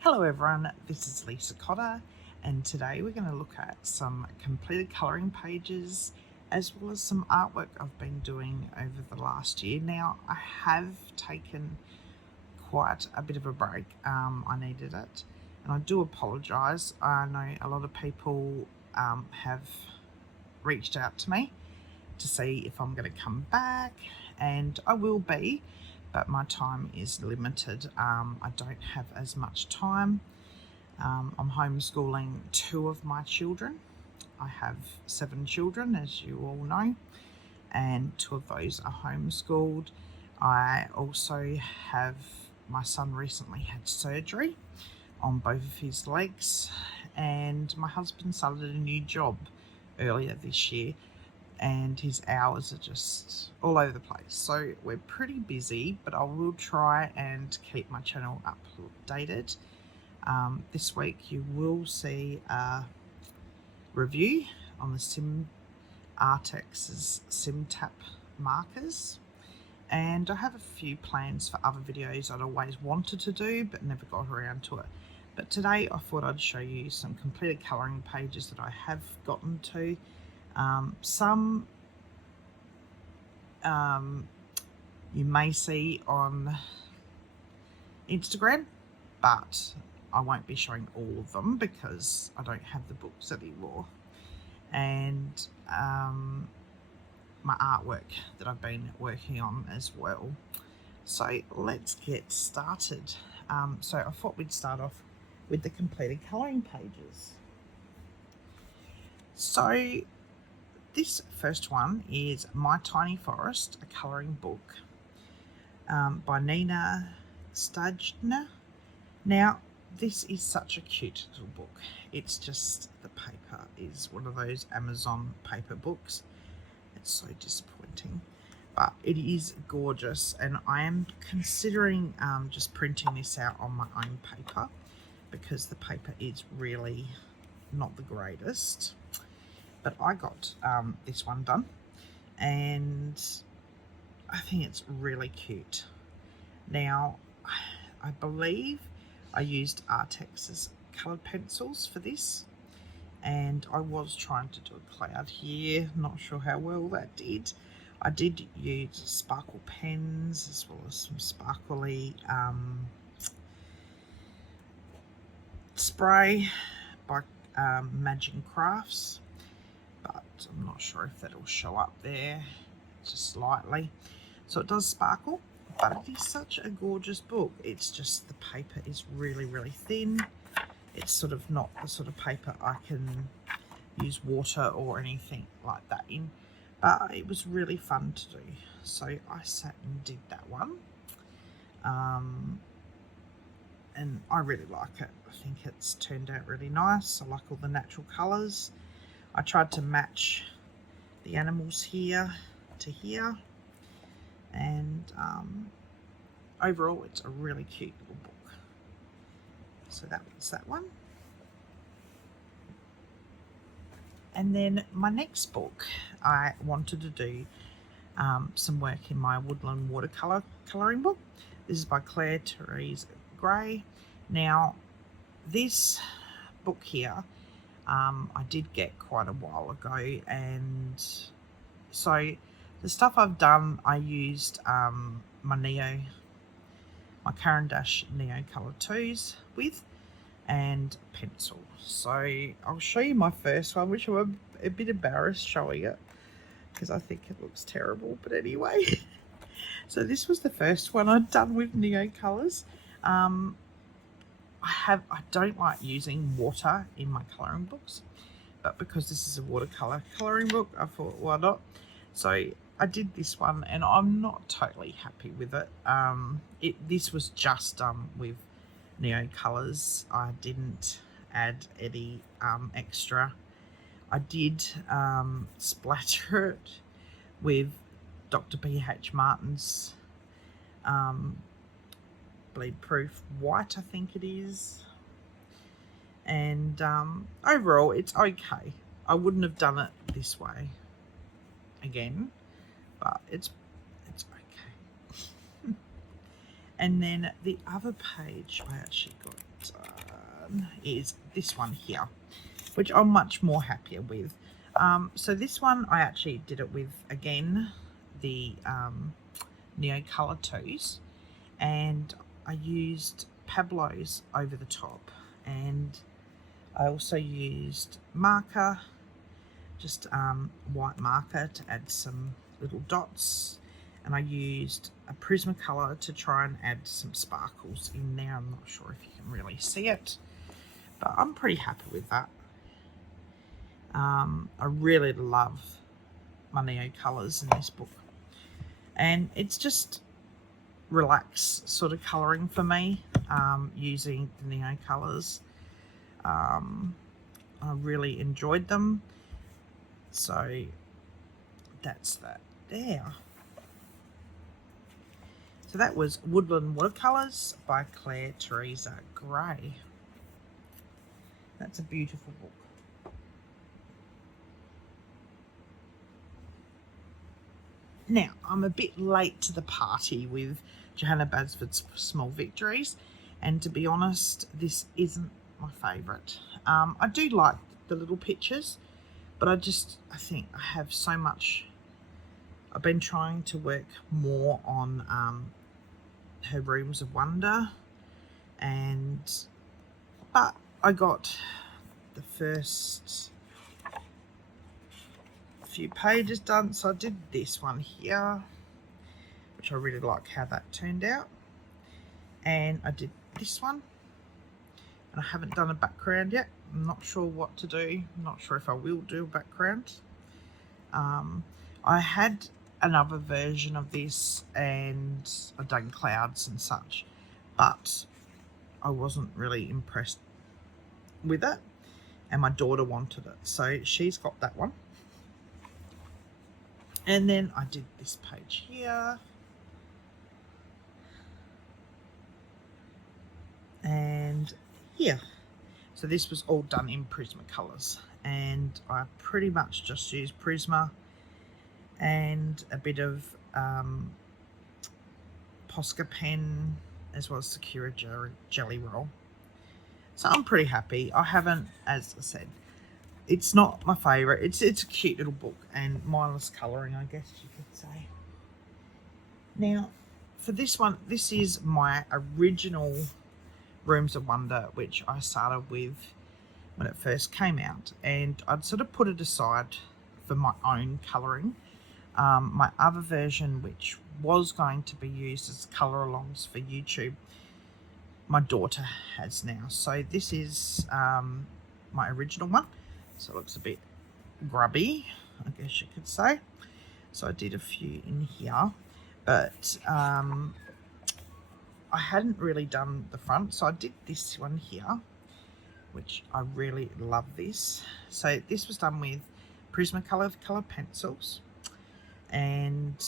Hello everyone, this is Lisa Cotter, and today we're going to look at some completed colouring pages as well as some artwork I've been doing over the last year. Now, I have taken quite a bit of a break. I needed it, and I do apologise. I know a lot of people have reached out to me to see if I'm going to come back, and I will be, but my time is limited. I don't have as much time. I'm homeschooling 2 of my children. I have 7 children, as you all know, and 2 of those are homeschooled. I also have, my son recently had surgery on both of his legs, and my husband started a new job earlier this year, and his hours are just all over the place. So we're pretty busy, but I will try and keep my channel updated. This week you will see a review on the Artex's SimTap markers, and I have a few plans for other videos I'd always wanted to do but never got around to it. But today I thought I'd show you some completed colouring pages that I have gotten to. Some you may see on Instagram, but I won't be showing all of them because I don't have the books anymore, and my artwork that I've been working on as well. So let's get started. So I thought we'd start off with the completed colouring pages. So this first one is My Tiny Forest, a colouring book by Nina Stagner. Now, this is such a cute little book. It's just, the paper is one of those Amazon paper books. It's so disappointing, but it is gorgeous, and I am considering just printing this out on my own paper because the paper is really not the greatest. But I got this one done, and I think it's really cute. Now, I believe I used Artex's coloured pencils for this, and I was trying to do a cloud here. Not sure how well that did. I did use sparkle pens as well as some sparkly spray by Magic Crafts, but I'm not sure if that'll show up there, just slightly. So it does sparkle, but it is such a gorgeous book. It's just, the paper is really, really thin. It's sort of not the sort of paper I can use water or anything like that in, but it was really fun to do. So I sat and did that one, and I really like it. I think it's turned out really nice. I like all the natural colours. I tried to match the animals here to here, and overall it's a really cute little book. So that was that one. And then my next book, I wanted to do some work in my Woodland Watercolor colouring book. This is by Claire Therese Gray. Now, this book here I did get quite a while ago, and so the stuff I've done, I used my Caran d'Ache Neo Colour 2s with, and pencil. So I'll show you my first one, which I'm a bit embarrassed showing it because I think it looks terrible, but anyway. So this was the first one I'd done with Neo Colours. I don't like using water in my colouring books, but because this is a watercolour colouring book, I thought, why not? So I did this one, and I'm not totally happy with it. This was just done with Neo Colours. I didn't add any extra. I did splatter it with Dr. B.H. Martin's bleed proof white, I think it is. and overall it's okay. I wouldn't have done it this way again, but it's okay. And then the other page I actually got done is this one here, which I'm much more happier with. So this one I actually did it with, again, the Neo Colour 2s, and I used Pablos over the top, and I also used marker, just white marker to add some little dots, and I used a Prismacolor to try and add some sparkles in there. I'm not sure if you can really see it, but I'm pretty happy with that. I really love my Neo colours in this book, and it's just relaxed sort of colouring for me, using the Neo colours. I really enjoyed them, so that's that there. So that was Woodland Watercolors by Claire Teresa Gray. That's a beautiful book. Now, I'm a bit late to the party with Johanna Basford's Small Victories, and to be honest, this isn't my favourite. I do like the little pictures, but I think I have so much. I've been trying to work more on her Rooms of Wonder, but I got the first few pages done, so I did this one here, which I really like how that turned out, and I did this one, and I haven't done a background yet. I'm not sure what to do. I'm not sure if I will do a background. I had another version of this, and I've done clouds and such, but I wasn't really impressed with it, and my daughter wanted it, so she's got that one. And then I did this page here, and here. So this was all done in Prismacolors, and I pretty much just used Prisma and a bit of Posca pen, as well as Sakura Jelly Roll. So I'm pretty happy. I haven't, as I said, it's not my favourite. It's a cute little book, and mindless colouring, I guess you could say. Now, for this one, this is my original Rooms of Wonder, which I started with when it first came out, and I'd sort of put it aside for my own colouring. My other version, which was going to be used as colour alongs for YouTube, my daughter has now. So this is my original one. So it looks a bit grubby, I guess you could say. So I did a few in here, but I hadn't really done the front, so I did this one here, which I really love this. So this was done with Prismacolor colour pencils and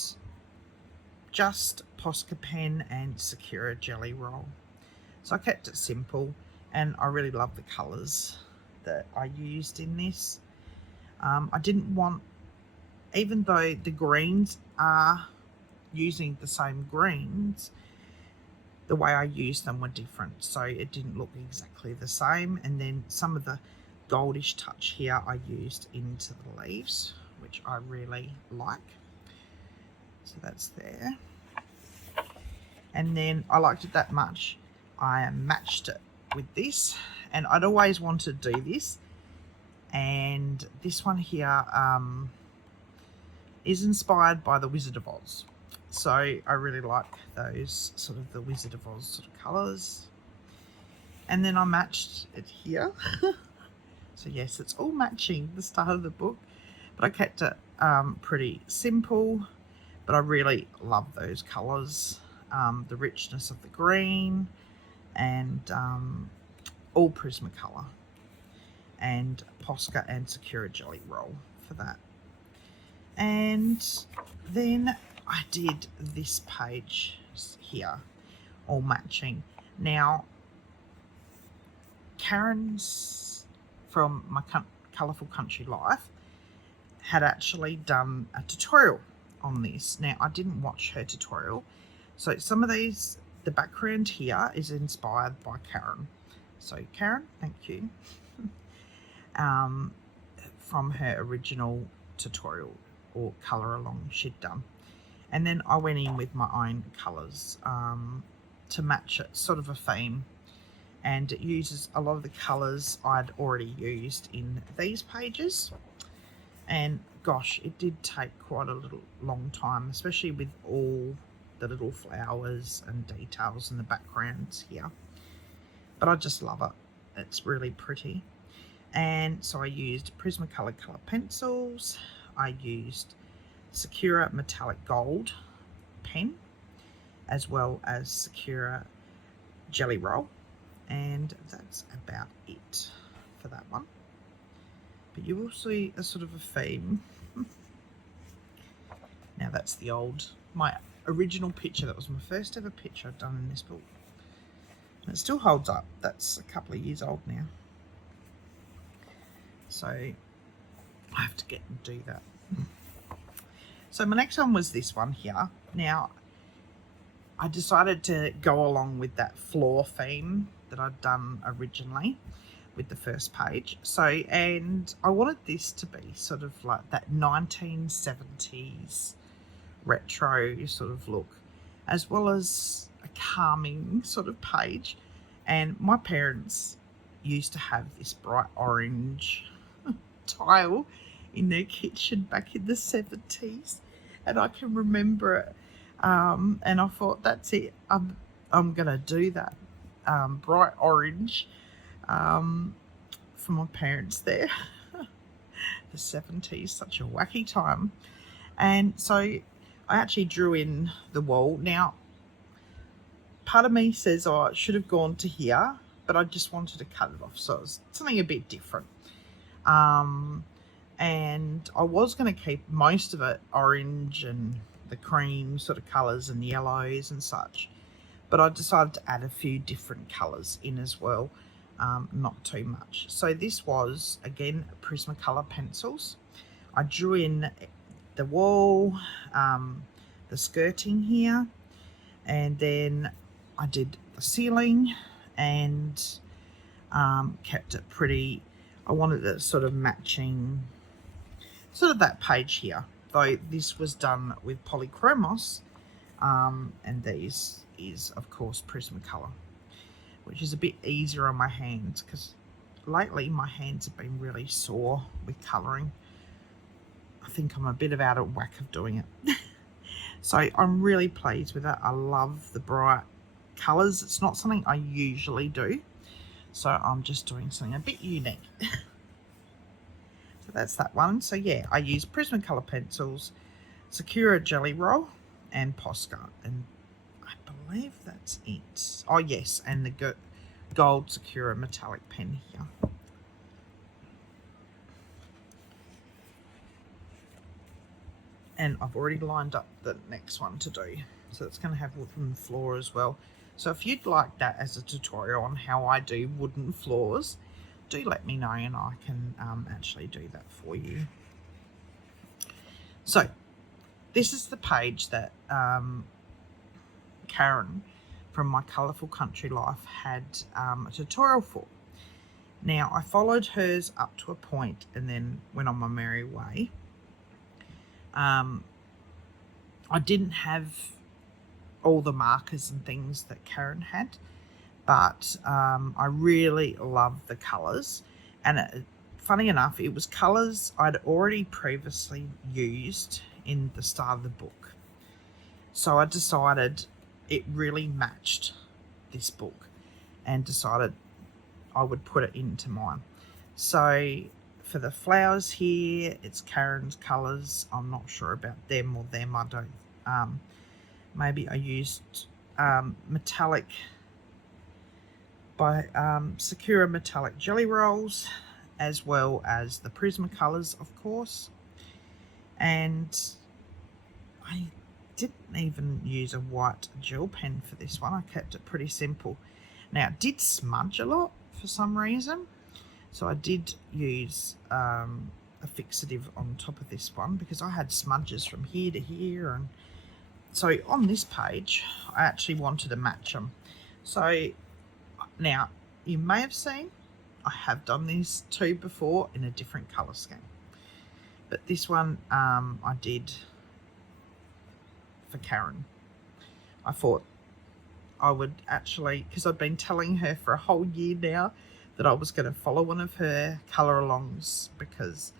just Posca pen and Sakura Jelly Roll. So I kept it simple, and I really love the colours that I used in this. I didn't want, even though the greens are using the same greens, the way I used them were different, so it didn't look exactly the same. And then some of the goldish touch here I used into the leaves, which I really like. So that's there. And then I liked it that much, I matched it with this, and I'd always wanted to do this. And this one here is inspired by the Wizard of Oz, so I really like those sort of the Wizard of Oz sort of colours. And then I matched it here. So yes, it's all matching the start of the book, but I kept it pretty simple, but I really love those colours, the richness of the green, and all Prismacolor and Posca and Sakura Jelly Roll for that. And then I did this page here, all matching. Now, Karen's from my Colourful Country Life had actually done a tutorial on this. Now, I didn't watch her tutorial, so some of these, the background here is inspired by Karen. So Karen, thank you. From her original tutorial or colour along she'd done. And then I went in with my own colours to match it, sort of a theme. And it uses a lot of the colours I'd already used in these pages. And gosh, it did take quite a long time, especially with all the little flowers and details in the backgrounds here. But I just love it. It's really pretty. And so I used Prismacolor colour pencils. I used Sakura Metallic Gold pen, as well as Sakura Jelly Roll. And that's about it for that one. But you will see a sort of a theme. Now that's my original picture. That was my first ever picture I've done in this book. And it still holds up. That's a couple of years old now. So I have to get and do that. So my next one was this one here. Now I decided to go along with that floor theme that I'd done originally with the first page. So, and I wanted this to be sort of like that 1970s retro sort of look, as well as a calming sort of page. And my parents used to have this bright orange tile in their kitchen back in the 70s, and I can remember it. And I thought, that's it, I'm gonna do that bright orange for my parents there. The 70s, such a wacky time. And so I actually drew in the wall. Now part of me says, oh, it should have gone to here, but I just wanted to cut it off, so it was something a bit different. And I was going to keep most of it orange and the cream sort of colours and yellows and such, but I decided to add a few different colours in as well, not too much. So this was, again, Prismacolor pencils. I drew in the wall, the skirting here, and then I did the ceiling and kept it pretty. I wanted it sort of matching sort of that page here, though this was done with polychromos, and these is of course Prismacolor, which is a bit easier on my hands because lately my hands have been really sore with colouring. I think I'm a bit out of whack of doing it. So I'm really pleased with it. I love the bright colours. It's not something I usually do, so I'm just doing something a bit unique. So that's that one. So yeah, I use Prismacolor pencils, Sakura Jelly Roll, and Posca, and I believe that's it. Oh yes, and the gold Sakura metallic pen here. And I've already lined up the next one to do, so it's going to have wooden floor as well. So if you'd like that as a tutorial on how I do wooden floors, do let me know and I can actually do that for you. So this is the page that Karen from my Colourful Country Life had a tutorial for. Now I followed hers up to a point and then went on my merry way. I didn't have all the markers and things that Karen had, but I really love the colours, and funny enough, it was colours I'd already previously used in the start of the book, so I decided it really matched this book and decided I would put it into mine. So for the flowers here, it's Karen's colours. I'm not sure about them or them. I don't. Maybe I used metallic by Sakura Metallic Jelly Rolls, as well as the Prismacolors, of course. And I didn't even use a white gel pen for this one. I kept it pretty simple. Now, it did smudge a lot for some reason. So I did use a fixative on top of this one because I had smudges from here to here, and so on this page I actually wanted to match them. So now you may have seen I have done this too before in a different colour scheme, but this one I did for Karen. I thought I would actually, because I've been telling her for a whole year now that I was going to follow one of her colour alongs, because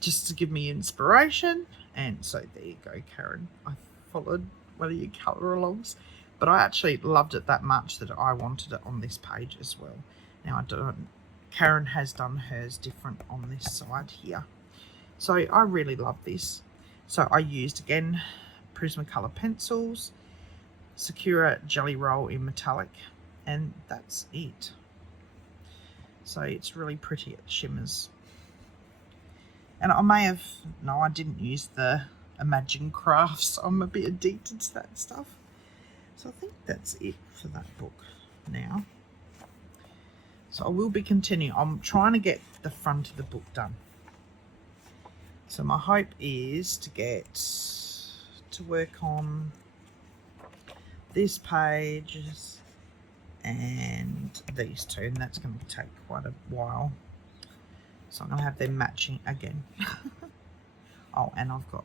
just to give me inspiration. And so there you go, Karen, I followed one of your colour alongs, but I actually loved it that much that I wanted it on this page as well. Now Karen has done hers different on this side here, so I really love this. So I used again Prismacolor pencils, Sakura Jelly Roll in metallic, and that's it. So it's really pretty. It shimmers. And I may have, no, I didn't use the Imagine Crafts. I'm a bit addicted to that stuff. So I think that's it for that book now. So I will be continuing. I'm trying to get the front of the book done. So my hope is to get to work on this page and these two, and that's going to take quite a while. So I'm going to have them matching again. Oh, and I've got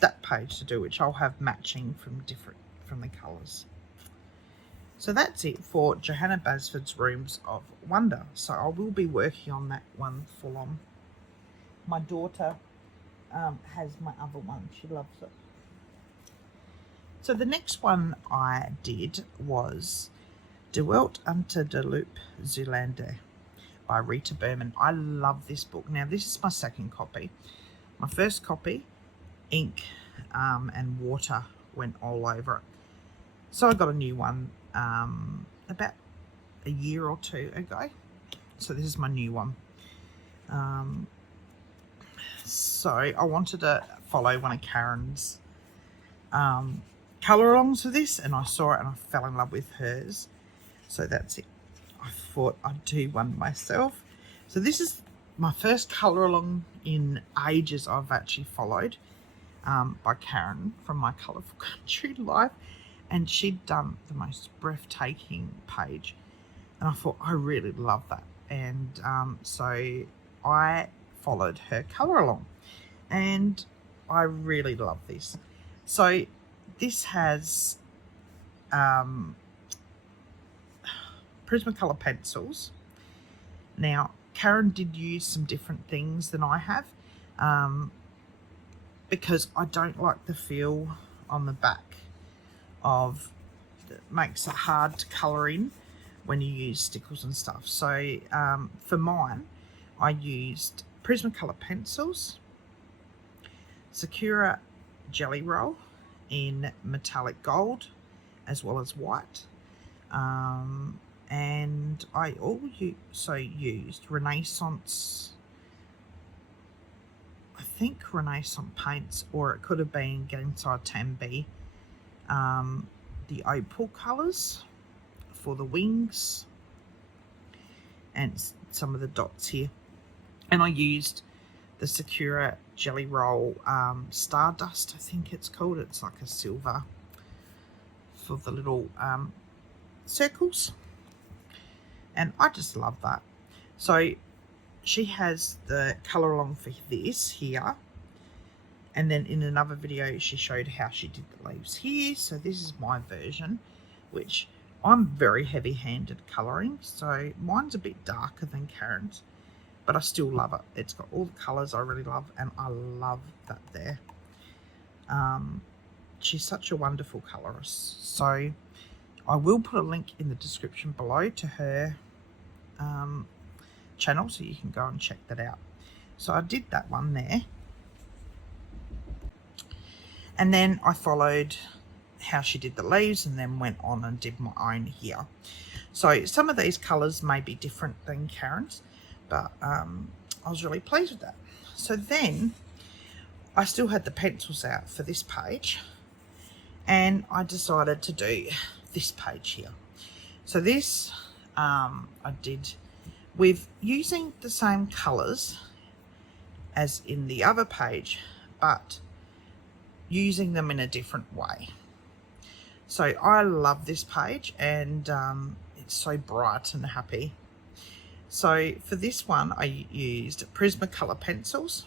that page to do, which I'll have matching from the colours. So that's it for Johanna Basford's Rooms of Wonder. So I will be working on that one full on. My daughter has my other one. She loves it. So the next one I did was De Welt unter de Loopzoolande by Rita Burman. I love this book. Now this is my second copy. My first copy, ink and water went all over it. So I got a new one about a year or two ago. So this is my new one. So I wanted to follow one of Karen's colour alongs for this, and I saw it and I fell in love with hers. So that's it. I thought I'd do one myself. So this is my first colour along in ages I've actually followed, by Karen from My Colourful Country Life, and she'd done the most breathtaking page, and I thought I really love that, and so I followed her colour along, and I really love this. So this has Prismacolor pencils. Now Karen did use some different things than I have, because I don't like the feel on the back of, it makes it hard to colour in when you use stickles and stuff. So for mine I used Prismacolor pencils, Sakura Jelly Roll in metallic gold as well as white, and I also used Renaissance, I think Renaissance paints, or it could have been Gansai Tambi, the opal colours for the wings and some of the dots here. And I used the Sakura Jelly Roll Stardust, I think it's called. It's like a silver for the little circles, and I just love that. So she has the colour along for this here, and then in another video she showed how she did the leaves here. So this is my version, which I'm very heavy-handed colouring, so mine's a bit darker than Karen's, but I still love it. It's got all the colours I really love, and I love that there. She's such a wonderful colorist. So I will put a link in the description below to her channel, so you can go and check that out. So I did that one there, and then I followed how she did the leaves, and then went on and did my own here. So some of these colours may be different than Karen's, but I was really pleased with that. So then I still had the pencils out for this page, and I decided to do this page here. So this I did with using the same colours as in the other page, but using them in a different way. So I love this page, and it's so bright and happy. So for this one, I used Prismacolor pencils,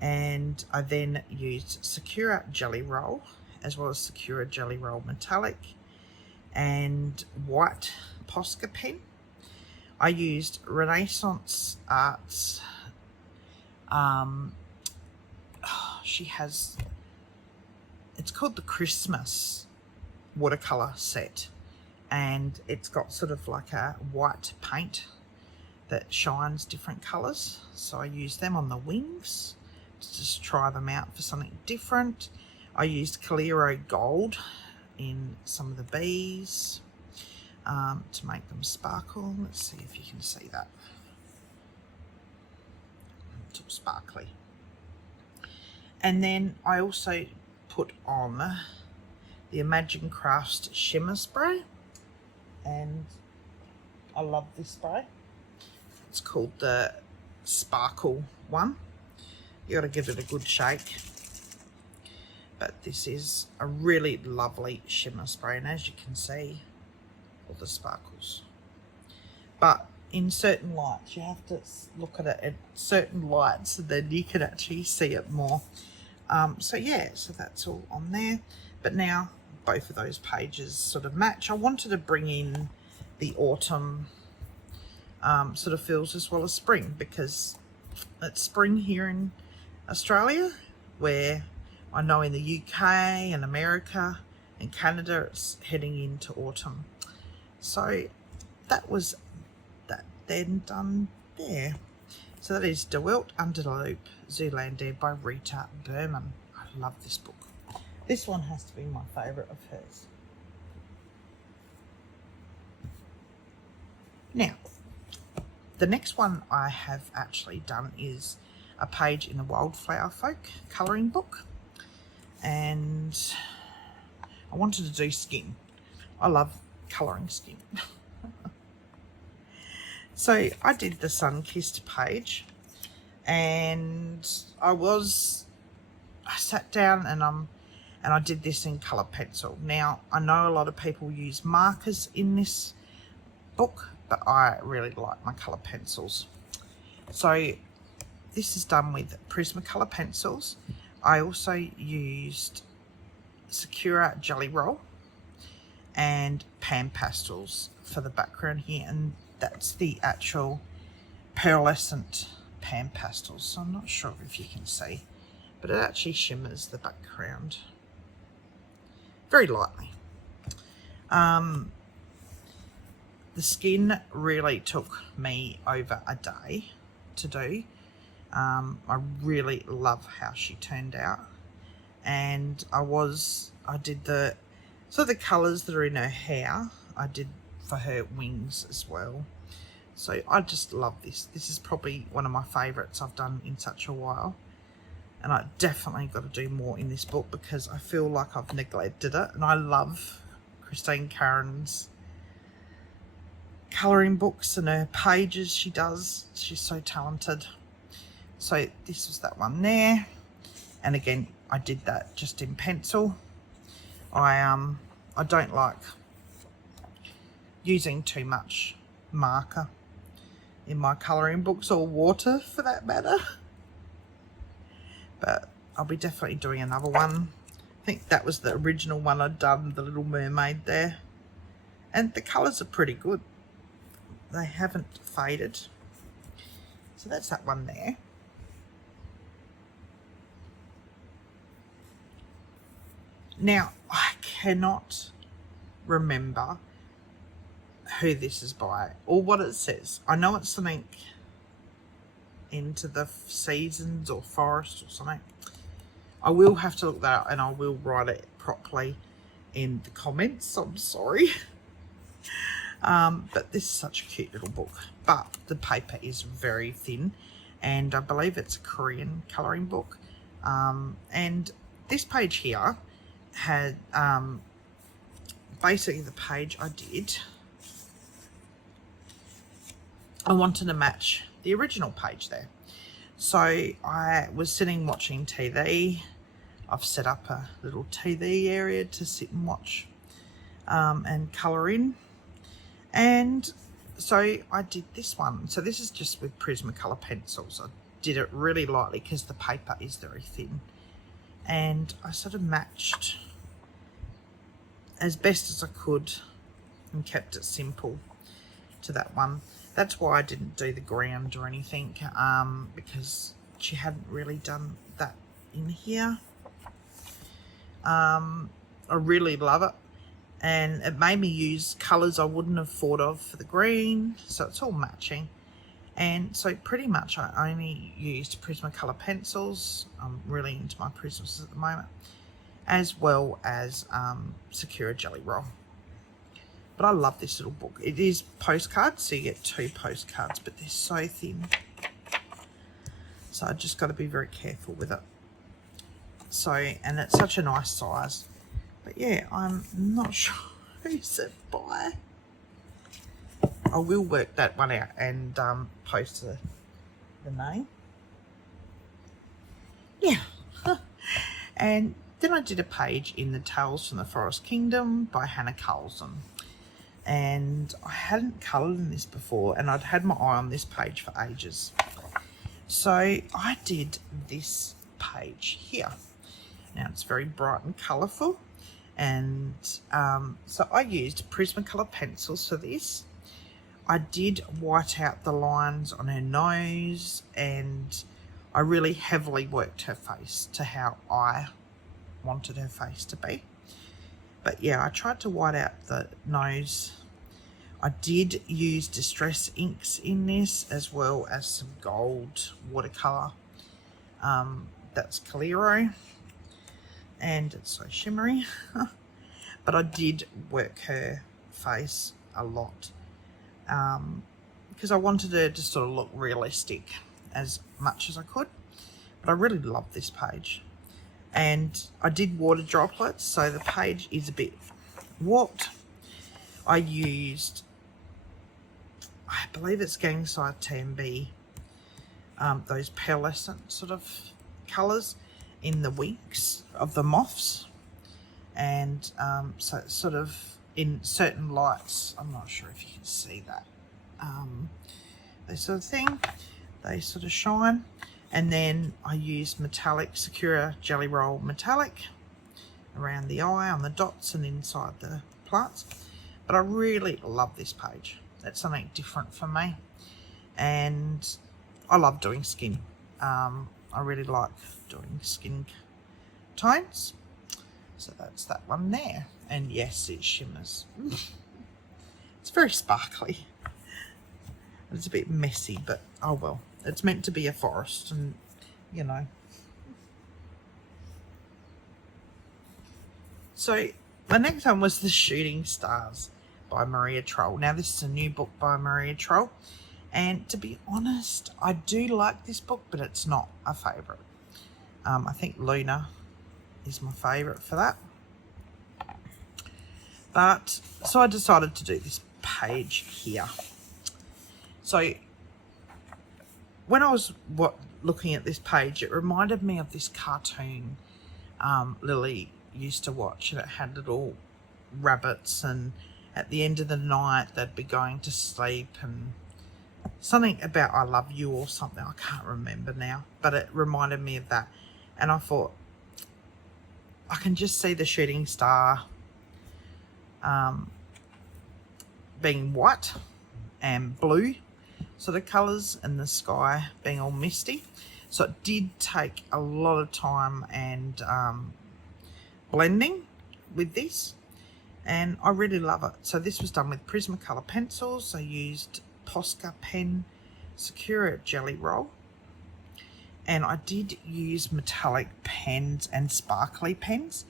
and I then used Sakura Jelly Roll, as well as Sakura Jelly Roll Metallic, and white Posca pen. I used Renaissance Arts. She has, it's called the Christmas watercolor set, and it's got sort of like a white paint that shines different colors. So I used them on the wings to just try them out for something different. I used Calero Gold in some of the bees to make them sparkle. Let's see if you can see that. It's all sparkly. And then I also put on the Imagine Crafts shimmer spray, and I love this spray. It's called the Sparkle one. You got to give it a good shake. But this is a really lovely shimmer spray, and as you can see, all the sparkles. But in certain lights, you have to look at it at certain lights, and then you can actually see it more. So yeah, so that's all on there. But now both of those pages sort of match. I wanted to bring in the autumn sort of feels as well as spring, because it's spring here in Australia, where I know in the UK and America and Canada it's heading into autumn. So that was that then done there. So that is De Welt Under the Loopzoolande by Rita Burman. I love this book. This one has to be my favourite of hers. Now, the next one I have actually done is a page in the Wildflower Folk colouring book, and I wanted to do skin. I love colouring skin. So I did the Sun-Kissed page, and I sat down and I did this in colour pencil. Now, I know a lot of people use markers in this book, but I really like my colour pencils. So this is done with Prismacolor pencils. I also used Sakura Jelly Roll and Pan Pastels for the background here, and that's the actual pearlescent Pan Pastels. So I'm not sure if you can see, but it actually shimmers the background very lightly. The skin really took me over a day to do. I really love how she turned out, and I did the colours that are in her hair. I did for her wings as well. So I just love this. This is probably one of my favourites I've done in such a while, and I definitely got to do more in this book because I feel like I've neglected it. And I love Christine Caron's colouring books and her pages she does. She's so talented. So this was that one there, and again I did that just in pencil. I don't like using too much marker in my colouring books, or water for that matter, but I'll be definitely doing another one. I think that was the original one I'd done, the Little Mermaid there, and the colours are pretty good. They haven't faded. So that's that one there. Now, I cannot remember who this is by or what it says. I know it's something Into the Seasons or Forest or something. I will have to look that up, and I will write it properly in the comments. I'm sorry. But this is such a cute little book. But the paper is very thin, and I believe it's a Korean colouring book. And this page here had basically the page I did I wanted to match the original page there. So I was sitting watching TV. I've set up a little TV area to sit and watch and colour in. And so I did this one. So this is just with Prismacolor pencils. I did it really lightly because the paper is very thin. And I sort of matched as best as I could and kept it simple to that one. That's why I didn't do the ground or anything, because she hadn't really done that in here. I really love it, and it made me use colours I wouldn't have thought of for the green, so it's all matching. And so pretty much I only used Prismacolor pencils. I'm really into my Prismas at the moment, as well as Sakura Jelly Roll. But I love this little book. It is postcards, so you get 2 postcards, but they're so thin. So I just got to be very careful with it. So, and it's such a nice size. But yeah, I'm not sure who's it by. I will work that one out and post the name. Yeah. And then I did a page in the Tales from the Forest Kingdom by Hannah Carlson. And I hadn't coloured in this before, and I'd had my eye on this page for ages. So I did this page here. Now it's very bright and colourful, and so I used Prismacolor pencils for this. I did white out the lines on her nose, and I really heavily worked her face to how I wanted her face to be. But yeah, I tried to white out the nose. I did use distress inks in this, as well as some gold watercolour. That's Calero, and it's so shimmery. But I did work her face a lot, because I wanted her to sort of look realistic as much as I could. But I really love this page. And I did water droplets, so the page is a bit warped. I used, I believe it's Gangside TMB, those pearlescent sort of colours in the wings of the moths. And so it's sort of in certain lights, I'm not sure if you can see that, this sort of thing, they sort of shine. And then I used metallic, Sakura Jelly Roll metallic around the eye, on the dots and inside the plants. But I really love this page. That's something different for me. And I love doing skin. I really like doing skin tones. So that's that one there. And yes, it shimmers. It's very sparkly. It's a bit messy, but oh well. It's meant to be a forest, and you know. So the next one was The Shooting Stars by Maria Trolle. Now this is a new book by Maria Trolle, and to be honest, I do like this book, but it's not a favourite. I think Luna is my favourite for that. But so I decided to do this page here. So when I was looking at this page, it reminded me of this cartoon Lily used to watch, and it had little rabbits, and at the end of the night they'd be going to sleep, and something about I love you or something, I can't remember now, but it reminded me of that. And I thought, I can just see the shooting star being white and blue sort of colours, and the sky being all misty. So it did take a lot of time and blending with this, and I really love it. So this was done with Prismacolor pencils. I used Posca pen, Sakura Jelly Roll, and I did use metallic pens and sparkly pens,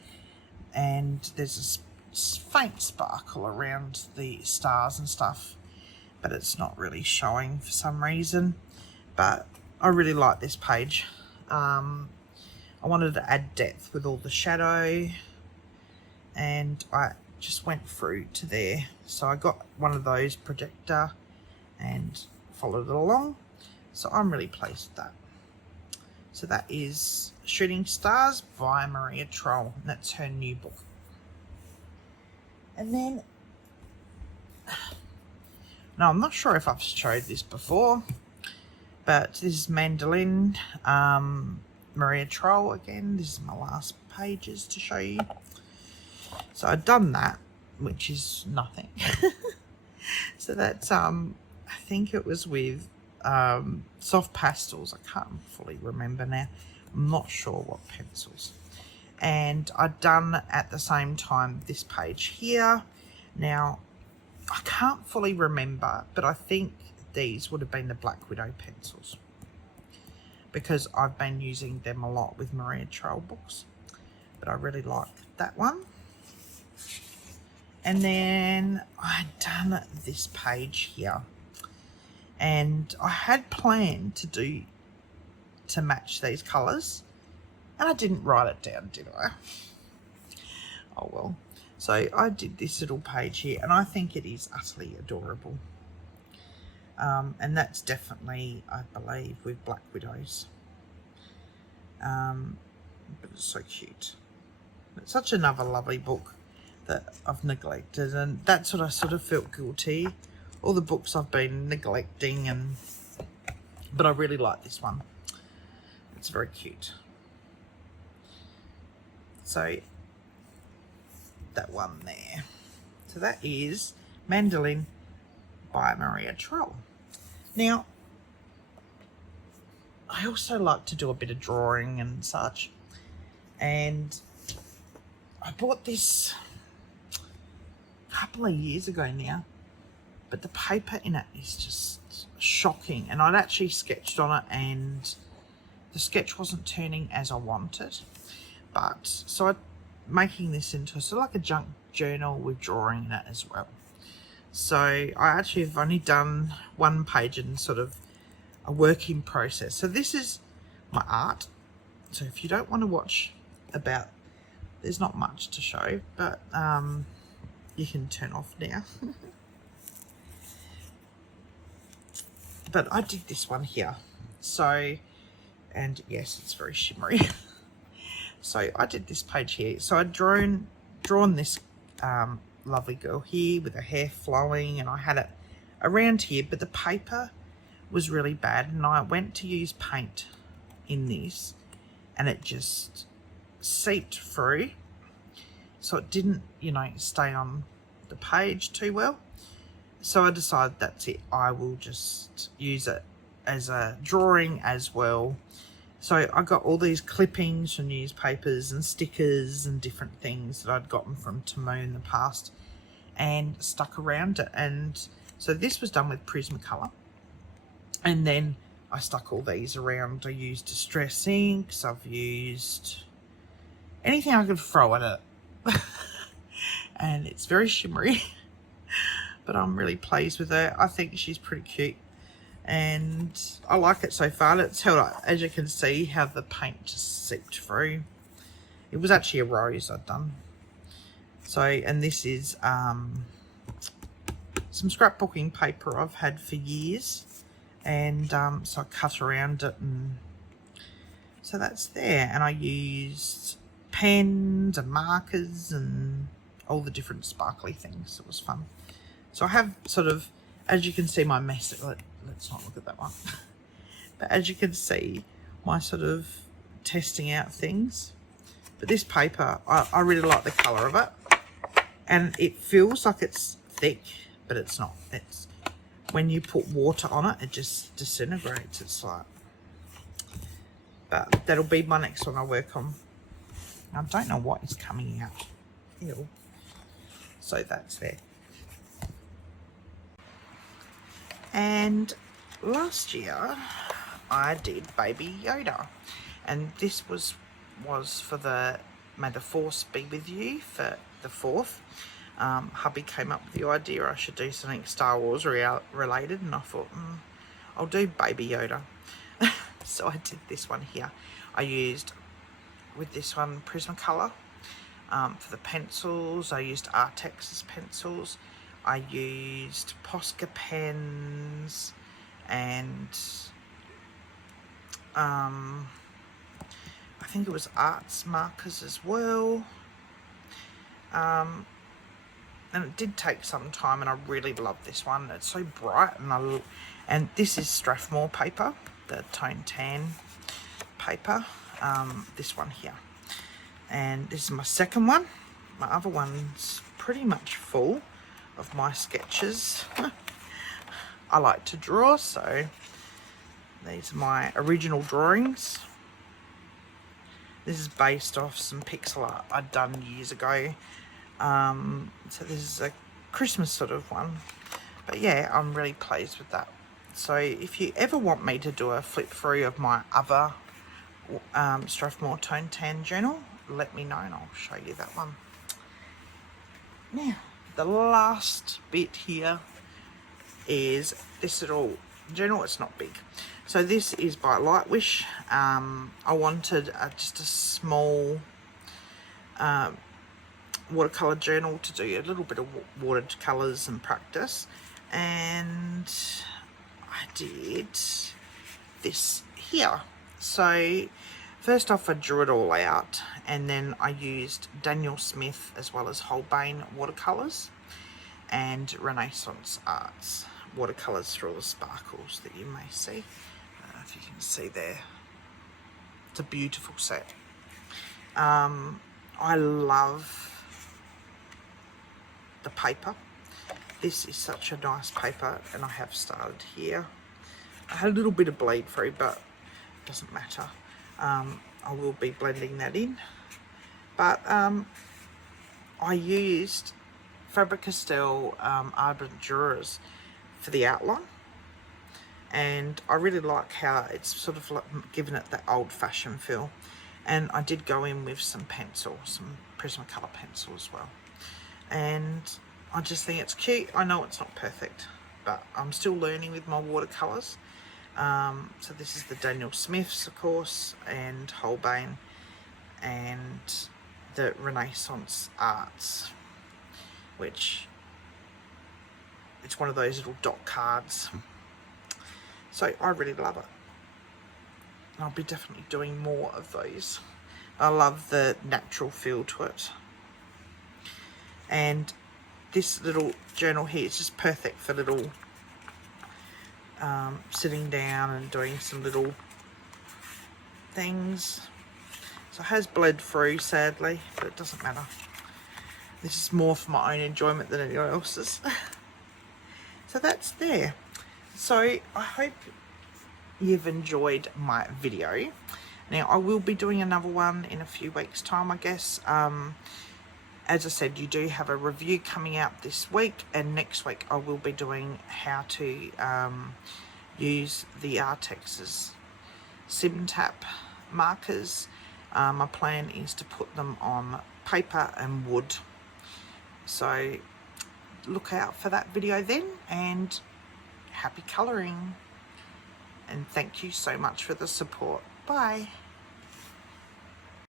and there's a faint sparkle around the stars and stuff, but it's not really showing for some reason. But I really like this page. I wanted to add depth with all the shadow, and I just went through to there. So I got one of those projector and followed it along. So I'm really pleased with that. So that is Shooting Stars by Maria Trolle, and that's her new book. And then, now I'm not sure if I've showed this before, but this is Mandolen, Maria Trolle again. This is my last pages to show you. So I've done that, which is nothing. So that's, I think it was with soft pastels. I can't fully remember now. I'm not sure what pencils. And I've done at the same time this page here. Now, I can't fully remember, but I think these would have been the Black Widow pencils, because I've been using them a lot with Maria Trolle books. But I really like that one. And then I'd done this page here, and I had planned to match these colours, and I didn't write it down, did I? Oh well. So I did this little page here, and I think it is utterly adorable. And that's definitely, I believe, with Black Widows. But it's so cute. It's such another lovely book that I've neglected, and that's what I sort of felt guilty. All the books I've been neglecting, but I really like this one. It's very cute. So that one there. So that is Mandolen by Maria Trolle. Now, I also like to do a bit of drawing and such, and I bought this a couple of years ago now, but the paper in it is just shocking, and I'd actually sketched on it and the sketch wasn't turning as I wanted. But so I'm making this into sort of like a junk journal with drawing in it as well. So I actually have only done one page in sort of a working process. So this is my art. So if you don't want to watch about, there's not much to show, but you can turn off now. But I did this one here. So, and yes, it's very shimmery. So I did this page here. So I'd drawn this lovely girl here with her hair flowing, and I had it around here, but the paper was really bad, and I went to use paint in this, and it just seeped through, so it didn't, you know, stay on the page too well. So I decided that's it, I will just use it as a drawing as well. So I got all these clippings from newspapers and stickers and different things that I'd gotten from Timu in the past and stuck around it. And so this was done with Prismacolor. And then I stuck all these around. I used Distress inks. I've used anything I could throw at it. And it's very shimmery. But I'm really pleased with her. I think she's pretty cute. And I like it so far. It's held up, as you can see, how the paint just seeped through. It was actually a rose I'd done. So, and this is some scrapbooking paper I've had for years. And so I cut around it, and so that's there. And I used pens and markers and all the different sparkly things. It was fun. So I have sort of, as you can see, my mess. Let's not look at that one. But as you can see, my sort of testing out things. But this paper, I really like the colour of it. And it feels like it's thick, but it's not. It's when you put water on it, it just disintegrates. It's like, but that'll be my next one I work on. I don't know what is coming out. Ew. So that's there. And last year I did Baby Yoda, and this was for the May the Force be with you for the 4th. Hubby came up with the idea I should do something Star Wars related, and I thought, I'll do Baby Yoda. So I did this one here. I used, with this one, Prismacolor for the pencils. I used Artex's pencils. I used Posca pens, and I think it was arts markers as well. And it did take some time, and I really love this one. It's so bright, and this is Strathmore paper, the tone tan paper, this one here. And this is my second one. My other one's pretty much full of my sketches. I like to draw, so these are my original drawings. This is based off some pixel art I'd done years ago. So this is a Christmas sort of one, but yeah, I'm really pleased with that. So if you ever want me to do a flip through of my other Strathmore Tone Tan journal, let me know and I'll show you that one. Now, the last bit here is this little journal. It's not big. So this is by Lightwish. I wanted just a small watercolor journal to do a little bit of watercolors and practice, and I did this here. So first off, I drew it all out, and then I used Daniel Smith as well as Holbein watercolors and Renaissance Arts watercolors for all the sparkles that you may see. I don't know if you can see there. It's a beautiful set. I love the paper. This is such a nice paper, and I have started here. I had a little bit of bleed through, but it doesn't matter. I will be blending that in, but I used Faber-Castell Ardent Jurors for the outline, and I really like how it's sort of like given it that old-fashioned feel. And I did go in with some pencil, some Prismacolor pencil as well. And I just think it's cute. I know it's not perfect, but I'm still learning with my watercolors. So this is the Daniel Smiths, of course, and Holbein, and the Renaissance Arts, which it's one of those little dot cards. So I really love it. I'll be definitely doing more of those. I love the natural feel to it. And this little journal here is just perfect for little sitting down and doing some little things. So it has bled through, sadly, but it doesn't matter. This is more for my own enjoyment than anyone else's. So that's there. So I hope you've enjoyed my video. Now I will be doing another one in a few weeks time, I guess. As I said, you do have a review coming out this week, and next week I will be doing how to use the Artex's Sim Tap markers. My plan is to put them on paper and wood, so look out for that video then, and happy colouring. And thank you so much for the support. Bye.